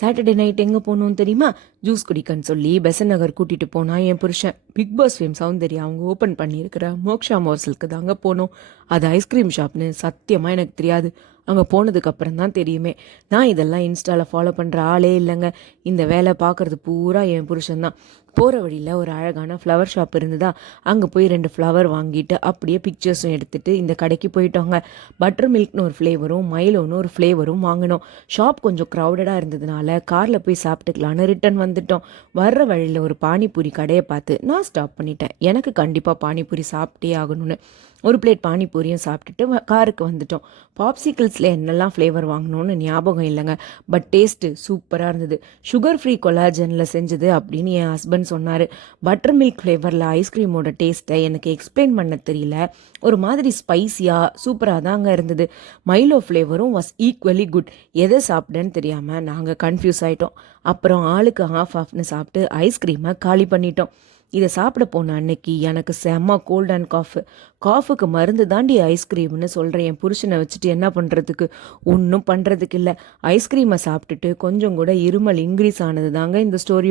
Saturday night எங்கே போகணும்னு தெரியுமா? ஜூஸ் குடிக்கன்னு சொல்லி பெசன் நகர் கூட்டிகிட்டு போனால் என் புருஷன் பிக் பாஸ் ஃபேம் சௌந்தர்யா அவங்க ஓப்பன் பண்ணியிருக்கிற மோக்ஷா மோர்சலுக்கு தாங்க போனோம். அது ஐஸ்கிரீம் ஷாப்னு சத்தியமாக எனக்கு தெரியாது. அங்கே போனதுக்கு அப்புறம் தான் தெரியுமே. நான் இதெல்லாம் இன்ஸ்டாவில் ஃபாலோ பண்ணுற ஆளே இல்லைங்க. இந்த வேலை பார்க்குறது பூரா என் புருஷன்தான். போகிற வழியில் ஒரு அழகான ஃப்ளவர் ஷாப் இருந்ததா, அங்கே போய் 2 ஃப்ளவர் வாங்கிட்டு அப்படியே பிக்சர்ஸும் எடுத்துகிட்டு இந்த கடைக்கு போயிட்டோங்க. பட்டர் மில்க்னு ஒரு ஃப்ளேவரும் மைலோன்னு ஒரு ஃப்ளேவரும் வாங்கினோம். ஷாப் கொஞ்சம் க்ரௌடடாக இருந்ததுனால காரில் போய் சாப்பிட்டுக்கலான்னு ரிட்டன் வந்துட்டோம். வர்ற வழியில் ஒரு பானிபூரி கடையை பார்த்து நான் ஸ்டாப் பண்ணிட்டேன். எனக்கு கண்டிப்பாக பானிபூரி சாப்பிட்டே ஆகணும்னு ஒரு பிளேட் பானிபூரியும் சாப்பிட்டுட்டு காருக்கு வந்துட்டோம். பாப்சிக்கிள்ஸில் என்னெல்லாம் ஃப்ளேவர் வாங்கினோன்னு ஞாபகம் இல்லைங்க. பட் டேஸ்ட்டு சூப்பராக இருந்தது. சுகர் ஃப்ரீ கொலாஜனில் செஞ்சது அப்படின்னு என் ஹஸ்பண்ட் சொன்னார். பட்டர் மில்க் ஃப்ளேவரில் ஐஸ்கிரீமோட டேஸ்ட்டை எனக்கு எக்ஸ்பிளைன் பண்ண தெரியல. ஒரு மாதிரி ஸ்பைஸியாக சூப்பராக தாங்க இருந்தது. மைலோ ஃப்ளேவரும் வாஸ் ஈக்குவலி குட். எதை சாப்பிட்டேன்னு தெரியாமல் நாங்கள் கன்ஃபியூஸ் ஆகிட்டோம். அப்புறம் ஆளுக்கு ஆஃப்னு சாப்பிட்டு ஐஸ்கிரீமை காலி பண்ணிட்டோம். இதை சாப்பிட போன அன்னைக்கு எனக்கு செம்ம கோல்ட் அண்ட் காஃபுக்கு மருந்து தாண்டி ஐஸ்கிரீம்னு சொல்கிறேன். என் புருஷனை வச்சுட்டு என்ன பண்ணுறதுக்கு? ஒன்றும் பண்ணுறதுக்கு இல்லை. ஐஸ்கிரீமை சாப்பிட்டுட்டு கொஞ்சம் கூட இருமல் இன்க்ரீஸ் ஆனது தாங்க இந்த ஸ்டோரி.